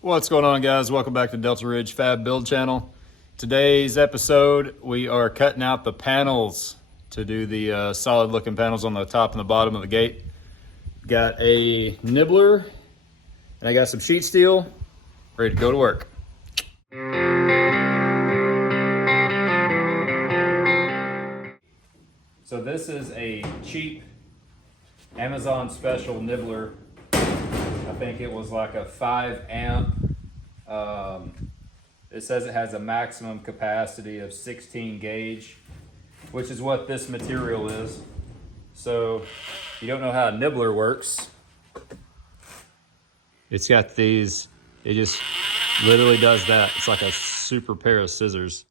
What's going on, guys? Welcome back to Delta Ridge Fab Build Channel. Today's episode, we are cutting out the panels to do the solid looking panels on the top and the bottom of the gate. Got a nibbler and I got some sheet steel ready to go to work. So this is a cheap Amazon special nibbler. I think it was like a 5 amp. It says it has a maximum capacity of 16 gauge, which is what this material is. So if you don't know how a nibbler works, it's got these, it just literally does that. It's like a super pair of scissors.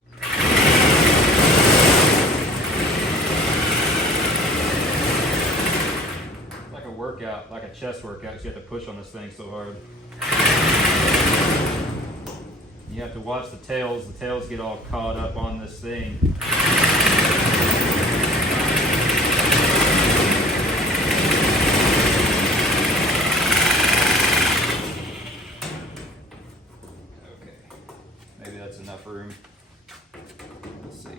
Workout, like a chest workout, because you have to push on this thing so hard. You have to watch the tails. The tails get all caught up on this thing. Okay, maybe that's enough room. Let's see.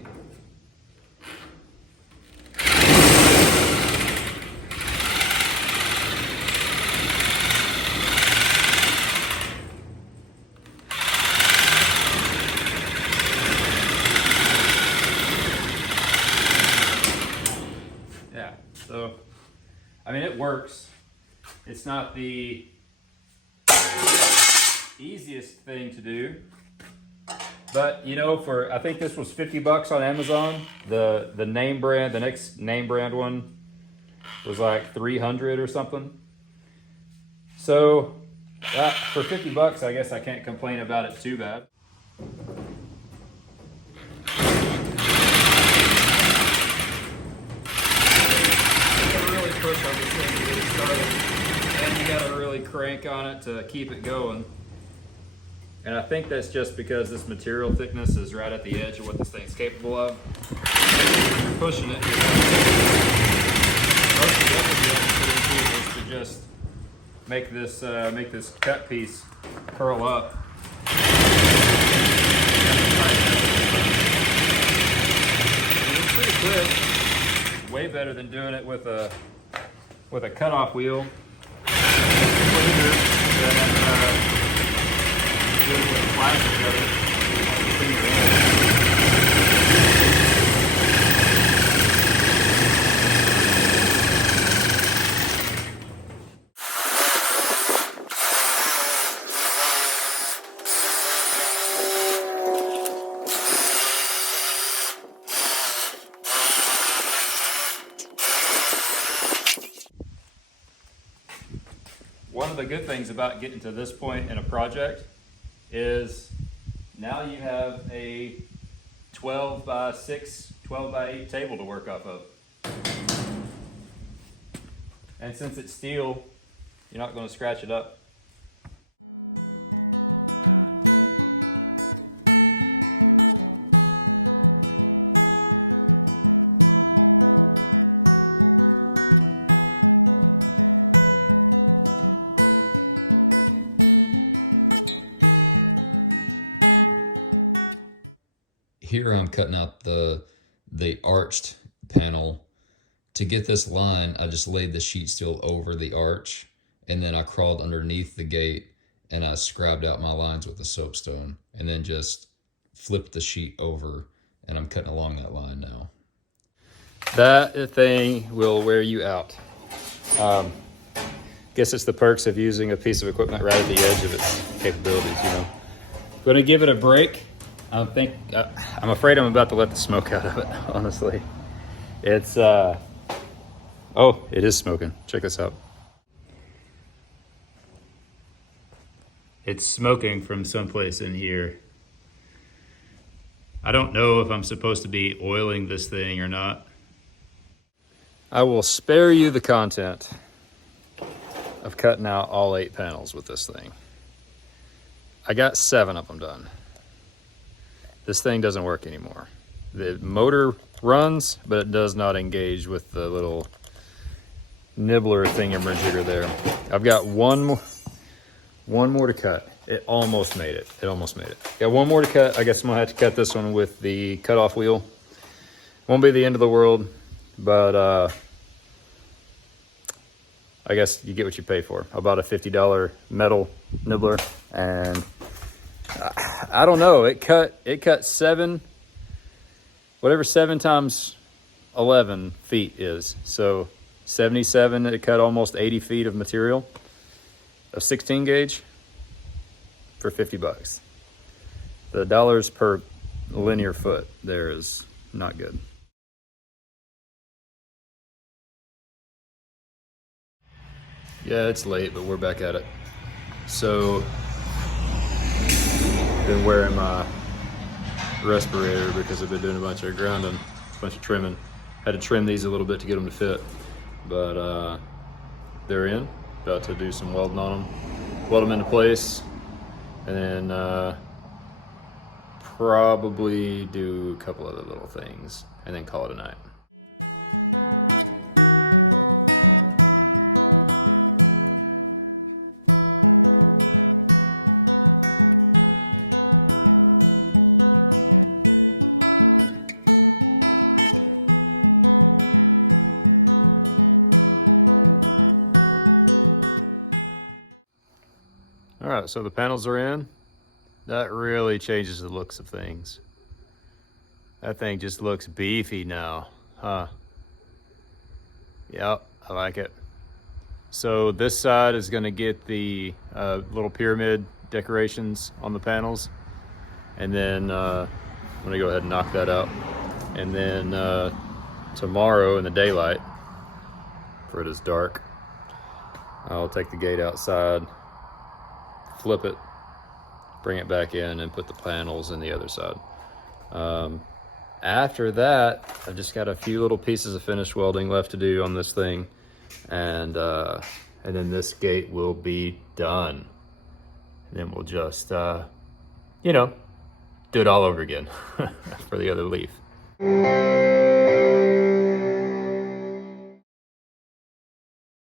So, I mean, it works. It's not the easiest thing to do, but you know, I think this was 50 bucks on Amazon. The name brand, the next name brand one was like 300 or something. So, for 50 bucks, I guess I can't complain about it too bad. Push on this thing to get it started, and you gotta really crank on it to keep it going. And I think that's just because this material thickness is right at the edge of what this thing's capable of. When you're pushing it, most of the effort you have to put into it is to just make this cut piece curl up. And it's pretty quick. Way better than doing it with a cutoff wheel, cleaner than doing it with a plastic cutter. One of the good things about getting to this point in a project is now you have a 12 by 6, 12 by 8 table to work off of. And since it's steel, you're not going to scratch it up. Here I'm cutting out the arched panel. To get this line, I just laid the sheet steel over the arch, and then I crawled underneath the gate and I scribed out my lines with a soapstone, and then just flipped the sheet over, and I'm cutting along that line now. That thing will wear you out. Guess it's the perks of using a piece of equipment right at the edge of its capabilities, you know. I'm gonna give it a break. I'm afraid I'm about to let the smoke out of it, honestly. It's, oh, it is smoking. Check this out. It's smoking from someplace in here. I don't know if I'm supposed to be oiling this thing or not. I will spare you the content of cutting out all 8 panels with this thing. I got 7 of them done. This thing doesn't work anymore. The motor runs, but it does not engage with the little nibbler thingamajigger there. I've got one One more to cut. It almost made it. It almost made it. Got one more to cut. I guess I'm gonna have to cut this one with the cutoff wheel. Won't be the end of the world, but I guess you get what you pay for. I bought a $50 metal nibbler, and I don't know. It cut 7, whatever 7 times 11 feet is. So 77. It cut almost 80 feet of material, of 16 gauge, for $50. The dollars per linear foot there is not good. Yeah, it's late, but we're back at it. So, been wearing my respirator because I've been doing a bunch of grounding, a bunch of trimming. Had to trim these a little bit to get them to fit, but they're in. About to do some welding on them, weld them into place, and then probably do a couple other little things, and then call it a night. All right, so the panels are in. That really changes the looks of things. That thing just looks beefy now, huh? Yep, I like it. So this side is gonna get the little pyramid decorations on the panels. And then I'm gonna go ahead and knock that out. And then tomorrow in the daylight, for it is dark, I'll take the gate outside, flip it, bring it back in, and put the panels in the other side. After that, I've just got a few little pieces of finished welding left to do on this thing, and then this gate will be done. And then we'll just, you know, do it all over again for the other leaf.